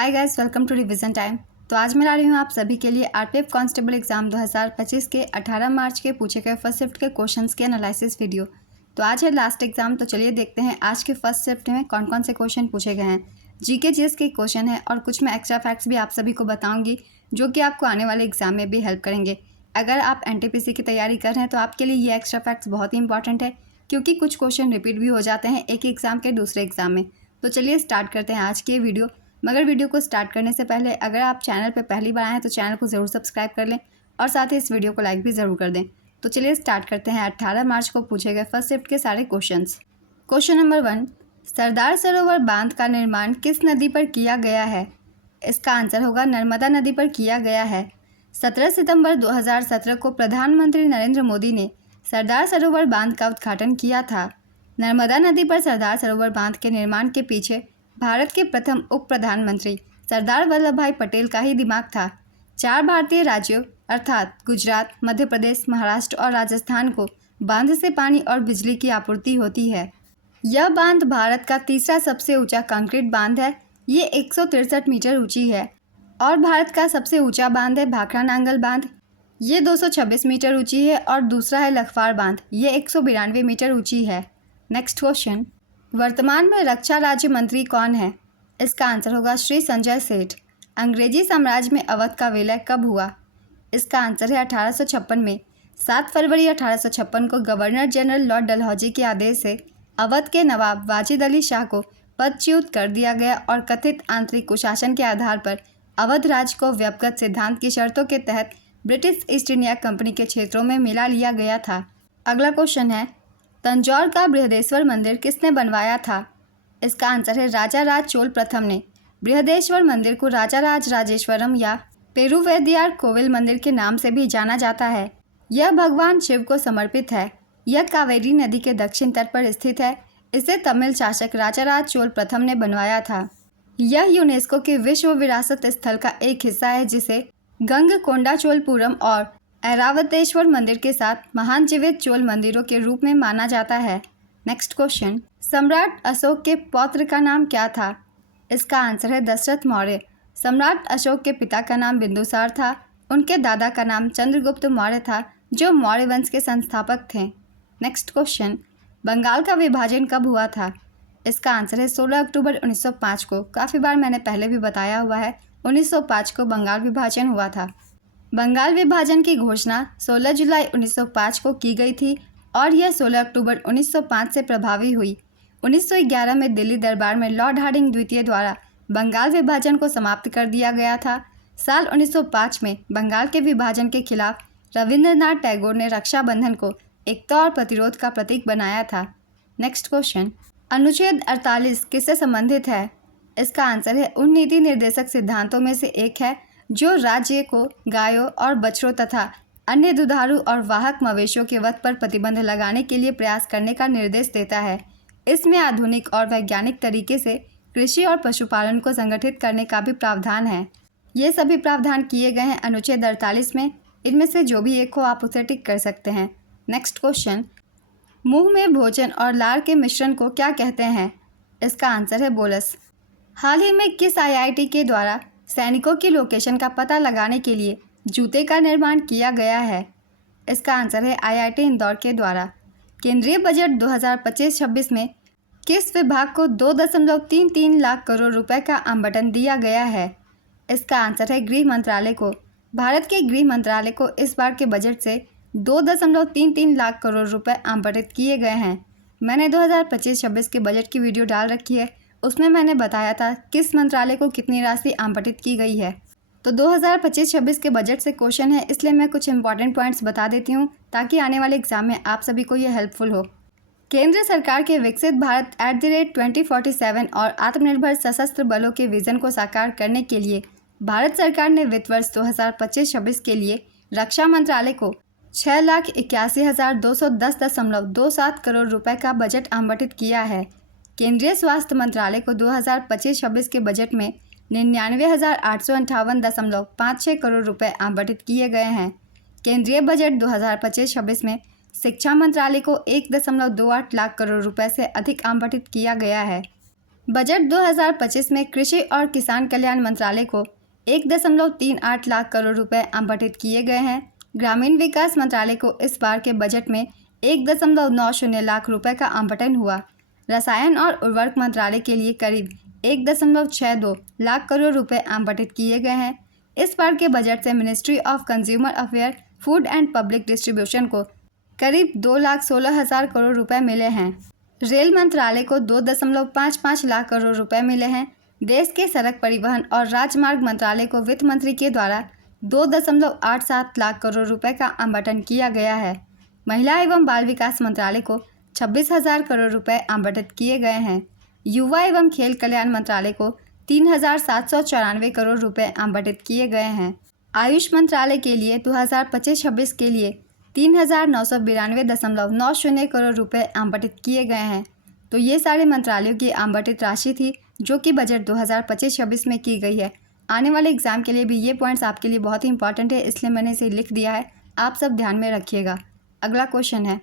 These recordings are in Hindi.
Hi guys, welcome to revision time. तो आज मैं ला रही हूँ आप सभी के लिए आरपीएफ कांस्टेबल एग्जाम 2025 के 18 मार्च के पूछे गए फर्स्ट शिफ्ट के क्वेश्चंस के एनालिसिस वीडियो। तो आज है लास्ट एग्जाम, तो चलिए देखते हैं आज के फर्स्ट शिफ्ट में कौन कौन से क्वेश्चन पूछे गए हैं। जीके जीएस के क्वेश्चन है और कुछ मैं एक्स्ट्रा फैक्ट्स भी आप सभी को बताऊँगी जो कि आपको आने वाले एग्जाम में भी हेल्प करेंगे। अगर आप एनटीपीसी की तैयारी कर रहे हैं तो आपके लिए ये एक्स्ट्रा फैक्ट्स बहुत ही इंपॉर्टेंट है, क्योंकि कुछ क्वेश्चन रिपीट भी हो जाते हैं एक एग्जाम के दूसरे एग्जाम में। तो चलिए स्टार्ट करते हैं आज की वीडियो। मगर वीडियो को स्टार्ट करने से पहले अगर आप चैनल पर पहली बार आए हैं तो चैनल को ज़रूर सब्सक्राइब कर लें और साथ ही इस वीडियो को लाइक भी ज़रूर कर दें। तो चलिए स्टार्ट करते हैं 18 मार्च को पूछे गए फर्स्ट शिफ्ट के सारे questions. Question number 1, Sardar Sarovar बांध का निर्माण किस नदी पर किया गया है? इसका आंसर होगा नर्मदा नदी पर किया गया है। 17 सितंबर 2017 को प्रधानमंत्री नरेंद्र मोदी ने सरदार सरोवर बांध का उद्घाटन किया था। नर्मदा नदी पर सरदार सरोवर बांध के निर्माण के पीछे भारत के प्रथम उप प्रधानमंत्री सरदार वल्लभ भाई पटेल का ही दिमाग था। 4 भारतीय राज्यों अर्थात गुजरात, मध्य प्रदेश, महाराष्ट्र और राजस्थान को बांध से पानी और बिजली की आपूर्ति होती है। यह बांध भारत का तीसरा सबसे ऊंचा कंक्रीट बांध है। ये 163 मीटर ऊंची है। और भारत का सबसे ऊंचा बांध है भाखड़ा नांगल बांध। ये 226 मीटर ऊंची है। और दूसरा है लखवाड़ बांध, ये 192 मीटर ऊंची है। नेक्स्ट क्वेश्चन, वर्तमान में रक्षा राज्य मंत्री कौन है? इसका आंसर होगा श्री संजय सेठ। अंग्रेजी साम्राज्य में अवध का विलय कब हुआ? इसका आंसर है 1856 में। 7 फरवरी 1856 को गवर्नर जनरल लॉर्ड डलहौजी के आदेश से अवध के नवाब वाजिद अली शाह को पदच्युत कर दिया गया और कथित आंतरिक कुशासन के आधार पर अवध राज्य को व्यक्तिगत सिद्धांत की शर्तों के तहत ब्रिटिश ईस्ट इंडिया कंपनी के क्षेत्रों में मिला लिया गया था। अगला क्वेश्चन है, तंजौर का बृहदेश्वर मंदिर किसने बनवाया था? इसका आंसर है राजा राज चोल प्रथम ने। बृहदेश्वर मंदिर को राजा राज राजेश्वरम या पेरुवैदियार कोविल मंदिर के नाम से भी जाना जाता है। यह भगवान शिव को समर्पित है। यह कावेरी नदी के दक्षिण तट पर स्थित है। इसे तमिल शासक राजा राज चोल प्रथम ने बनवाया था। यह यूनेस्को के विश्व विरासत स्थल का एक हिस्सा है, जिसे गंगकोंडाचोलपुरम और ऐरावतेश्वर मंदिर के साथ महान जीवित चोल मंदिरों के रूप में माना जाता है। नेक्स्ट क्वेश्चन, सम्राट अशोक के पौत्र का नाम क्या था? इसका आंसर है दशरथ मौर्य। सम्राट अशोक के पिता का नाम बिंदुसार था। उनके दादा का नाम चंद्रगुप्त मौर्य था, जो मौर्य वंश के संस्थापक थे। नेक्स्ट क्वेश्चन, बंगाल का विभाजन कब हुआ था? इसका आंसर है 16 अक्टूबर 1905 को। काफ़ी बार मैंने पहले भी बताया हुआ है, 1905 को बंगाल विभाजन हुआ था। बंगाल विभाजन की घोषणा 16 जुलाई 1905 को की गई थी और यह 16 अक्टूबर 1905 से प्रभावी हुई। 1911 में दिल्ली दरबार में लॉर्ड हार्डिंग द्वितीय द्वारा बंगाल विभाजन को समाप्त कर दिया गया था। साल 1905 में बंगाल के विभाजन के खिलाफ रविंद्रनाथ टैगोर ने रक्षाबंधन को एकता और प्रतिरोध का प्रतीक बनाया था। नेक्स्ट क्वेश्चन, अनुच्छेद 48 किससे संबंधित है? इसका आंसर है उन नीति निर्देशक सिद्धांतों में से एक है जो राज्य को गायों और बछड़ों तथा अन्य दुधारू और वाहक मवेशियों के वध पर प्रतिबंध लगाने के लिए प्रयास करने का निर्देश देता है। इसमें आधुनिक और वैज्ञानिक तरीके से कृषि और पशुपालन को संगठित करने का भी प्रावधान है। ये सभी प्रावधान किए गए हैं अनुच्छेद 48 में। इनमें से जो भी एक हो आप उसे टिक कर सकते हैं। नेक्स्ट क्वेश्चन, मुंह में भोजन और लार के मिश्रण को क्या कहते हैं? इसका आंसर है बोलस। हाल ही में किस आईआईटी के द्वारा सैनिकों की लोकेशन का पता लगाने के लिए जूते का निर्माण किया गया है? इसका आंसर है आईआईटी इंदौर के द्वारा। केंद्रीय बजट 2025-26 में किस विभाग को 2.33 लाख करोड़ रुपए का आवंटन दिया गया है? इसका आंसर है गृह मंत्रालय को। भारत के गृह मंत्रालय को इस बार के बजट से 2.33 लाख करोड़ रुपए आवंटित किए गए हैं। मैंने 2025-26 के बजट की वीडियो डाल रखी है, उसमें मैंने बताया था किस मंत्रालय को कितनी राशि आवंटित की गई है। तो 2025-26 के बजट से क्वेश्चन है, इसलिए मैं कुछ इंपॉर्टेंट पॉइंट्स बता देती हूँ ताकि आने वाले एग्जाम में आप सभी को ये हेल्पफुल हो। केंद्र सरकार के विकसित भारत @2047 और आत्मनिर्भर सशस्त्र बलों के विजन को साकार करने के लिए भारत सरकार ने वित्त वर्ष 2025-26 के लिए रक्षा मंत्रालय को 6,81,210.27 करोड़ रुपए का बजट आवंटित किया है। केंद्रीय स्वास्थ्य मंत्रालय को 2025-26 के बजट में 99,858.56 करोड़ रुपए आवंटित किए गए हैं। केंद्रीय बजट 2025-26 में शिक्षा मंत्रालय को 1.28 लाख करोड़ रुपए से अधिक आवंटित किया गया है। बजट 2025 में कृषि और किसान कल्याण मंत्रालय को 1.38 लाख करोड़ रुपए आवंटित किए गए हैं। ग्रामीण विकास मंत्रालय को इस बार के बजट में 1.90 लाख रुपए का आवंटन हुआ। रसायन और उर्वरक मंत्रालय के लिए करीब 1.62 लाख करोड़ रुपए आवंटित किए गए हैं। इस बार के बजट से ministry of consumer affair, food and public distribution को करीब 2,16,000 करोड़ रुपए मिले हैं। रेल मंत्रालय को 2.55 लाख करोड़ रुपए मिले हैं। देश के सड़क परिवहन और राजमार्ग मंत्रालय को वित्त मंत्री के द्वारा 2.87 लाख करोड़ रुपए का आवंटन किया गया है। महिला एवं बाल विकास मंत्रालय को 26,000 करोड़ रुपए आवंटित किए गए हैं। युवा एवं खेल कल्याण मंत्रालय को 3,794 करोड़ रुपए आवंटित किए गए हैं। आयुष मंत्रालय के लिए 2025-26 के लिए 3,992.90 करोड़ रुपए आवंटित किए गए हैं। तो ये सारे मंत्रालयों की आवंटित राशि थी जो कि बजट 2025-26 में की गई है। आने वाले एग्जाम के लिए भी ये पॉइंट्स आपके लिए बहुत ही इंपॉर्टेंट है, इसलिए मैंने इसे लिख दिया है, आप सब ध्यान में रखिएगा। अगला क्वेश्चन है,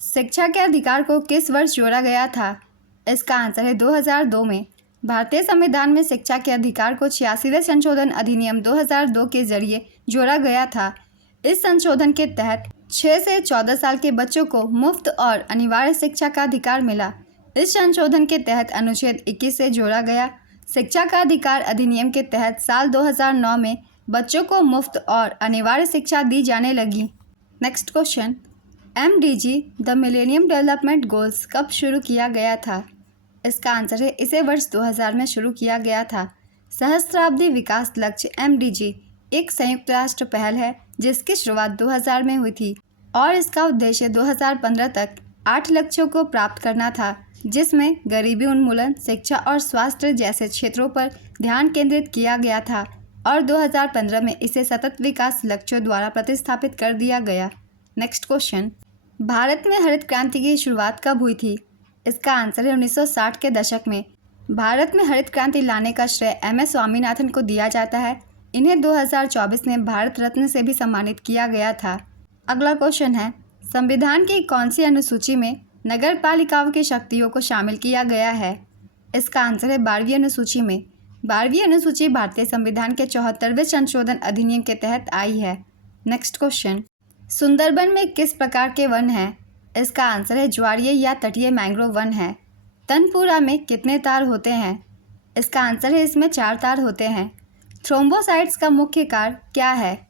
शिक्षा के अधिकार को किस वर्ष जोड़ा गया था? इसका आंसर है 2002 में। भारतीय संविधान में शिक्षा के अधिकार को 86वें संशोधन अधिनियम 2002 के जरिए जोड़ा गया था। इस संशोधन के तहत 6 से 14 साल के बच्चों को मुफ्त और अनिवार्य शिक्षा का अधिकार मिला। इस संशोधन के तहत अनुच्छेद 21 से जोड़ा गया शिक्षा का अधिकार अधिनियम के तहत साल 2009 में बच्चों को मुफ्त और अनिवार्य शिक्षा दी जाने लगी। Next question, MDG the millennium development goals कब शुरू किया गया था? इसका आंसर है इसे वर्ष 2000 में शुरू किया गया था। सहस्त्राब्दी विकास लक्ष्य MDG एक संयुक्त राष्ट्र पहल है जिसकी शुरुआत 2000 में हुई थी और इसका उद्देश्य 2015 तक 8 लक्ष्यों को प्राप्त करना था, जिसमें गरीबी उन्मूलन, शिक्षा और स्वास्थ्य जैसे क्षेत्रों पर ध्यान केंद्रित किया गया था और 2015 में इसे सतत विकास लक्ष्यों द्वारा प्रतिस्थापित कर दिया गया। नेक्स्ट क्वेश्चन, भारत में हरित क्रांति की शुरुआत कब हुई थी? इसका आंसर है 1960 के दशक में। भारत में हरित क्रांति लाने का श्रेय MS स्वामीनाथन को दिया जाता है। इन्हें 2024 में भारत रत्न से भी सम्मानित किया गया था। अगला क्वेश्चन है, संविधान की कौन सी अनुसूची में नगर पालिकाओं की शक्तियों को शामिल किया गया है? इसका आंसर है 12वीं अनुसूची में। 12वीं अनुसूची भारतीय संविधान के 74वें संशोधन अधिनियम के तहत आई है। नेक्स्ट क्वेश्चन, सुंदरबन में किस प्रकार के वन हैं? इसका आंसर है ज्वारीय या तटीय मैंग्रोव वन है। तनपुरा में कितने तार होते हैं? इसका आंसर है इसमें 4 तार होते हैं। थ्रोम्बोसाइट्स का मुख्य कार्य क्या है?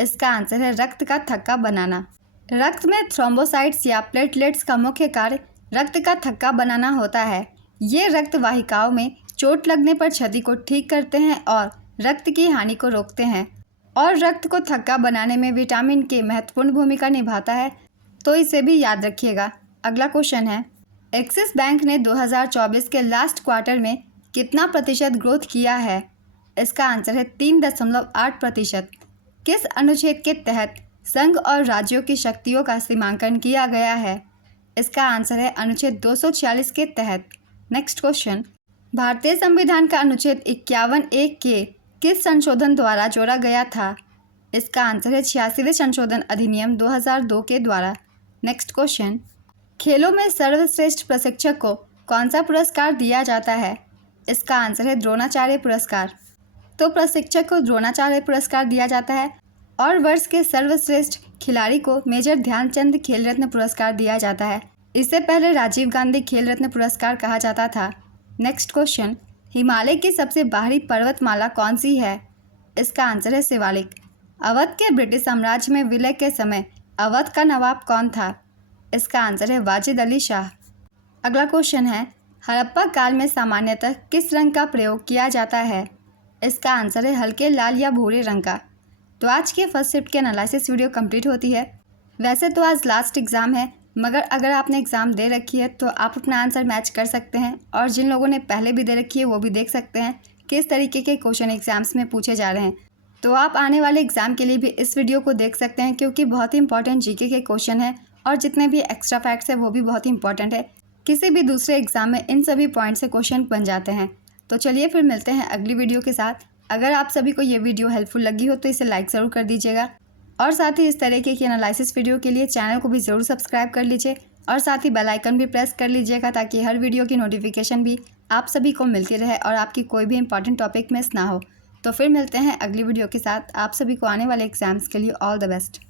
इसका आंसर है रक्त का थक्का बनाना। रक्त में थ्रोम्बोसाइट्स या प्लेटलेट्स का मुख्य कार्य रक्त का थक्का बनाना होता है। ये रक्त वाहिकाओं में चोट लगने पर क्षति को ठीक करते हैं और रक्त की हानि को रोकते हैं और रक्त को थक्का बनाने में विटामिन के महत्वपूर्ण भूमिका निभाता है, तो इसे भी याद रखिएगा। अगला क्वेश्चन है, एक्सिस बैंक ने 2024 के लास्ट क्वार्टर में कितना प्रतिशत ग्रोथ किया है? इसका आंसर है 3.8%। किस अनुच्छेद के तहत संघ और राज्यों की शक्तियों का सीमांकन किया गया है? इसका आंसर है अनुच्छेद 246 के तहत। नेक्स्ट क्वेश्चन, भारतीय संविधान का अनुच्छेद 51(1) के किस संशोधन द्वारा जोड़ा गया था? इसका आंसर है 86वें संशोधन अधिनियम 2002 के द्वारा। नेक्स्ट क्वेश्चन, खेलों में सर्वश्रेष्ठ प्रशिक्षक को कौन सा पुरस्कार दिया जाता है? इसका आंसर है द्रोणाचार्य पुरस्कार। तो प्रशिक्षक को द्रोणाचार्य पुरस्कार दिया जाता है और वर्ष के सर्वश्रेष्ठ खिलाड़ी को मेजर ध्यानचंद खेल रत्न पुरस्कार दिया जाता है। इससे पहले राजीव गांधी खेल रत्न पुरस्कार कहा जाता था। नेक्स्ट क्वेश्चन, हिमालय की सबसे बाहरी पर्वतमाला कौन सी है? इसका आंसर है शिवालिक। अवध के ब्रिटिश साम्राज्य में विलय के समय अवध का नवाब कौन था? इसका आंसर है वाजिद अली शाह। अगला क्वेश्चन है, हड़प्पा काल में सामान्यतः किस रंग का प्रयोग किया जाता है? इसका आंसर है हल्के लाल या भूरे रंग का। तो आज के फर्स्ट शिफ्ट के एनालिसिस वीडियो कंप्लीट होती है। वैसे तो आज लास्ट एग्ज़ाम है, मगर अगर आपने एग्ज़ाम दे रखी है तो आप अपना आंसर मैच कर सकते हैं और जिन लोगों ने पहले भी दे रखी है वो भी देख सकते हैं किस तरीके के क्वेश्चन एग्जाम्स में पूछे जा रहे हैं। तो आप आने वाले एग्ज़ाम के लिए भी इस वीडियो को देख सकते हैं क्योंकि बहुत ही इंपॉर्टेंट जीके के क्वेश्चन है और जितने भी एक्स्ट्रा फैक्ट्स हैं वो भी बहुत ही इंपॉर्टेंट है। किसी भी दूसरे एग्ज़ाम में इन सभी पॉइंट से क्वेश्चन बन जाते हैं। तो चलिए फिर मिलते हैं अगली वीडियो के साथ। अगर आप सभी को ये वीडियो हेल्पफुल लगी हो तो इसे लाइक ज़रूर कर दीजिएगा और साथ ही इस तरीके की एनालिसिस वीडियो के लिए चैनल को भी ज़रूर सब्सक्राइब कर लीजिए और साथ ही बेल आइकन भी प्रेस कर लीजिएगा ताकि हर वीडियो की नोटिफिकेशन भी आप सभी को मिलती रहे और आपकी कोई भी इंपॉर्टेंट टॉपिक मिस ना हो। तो फिर मिलते हैं अगली वीडियो के साथ। आप सभी को आने वाले एग्जाम्स के लिए ऑल द बेस्ट।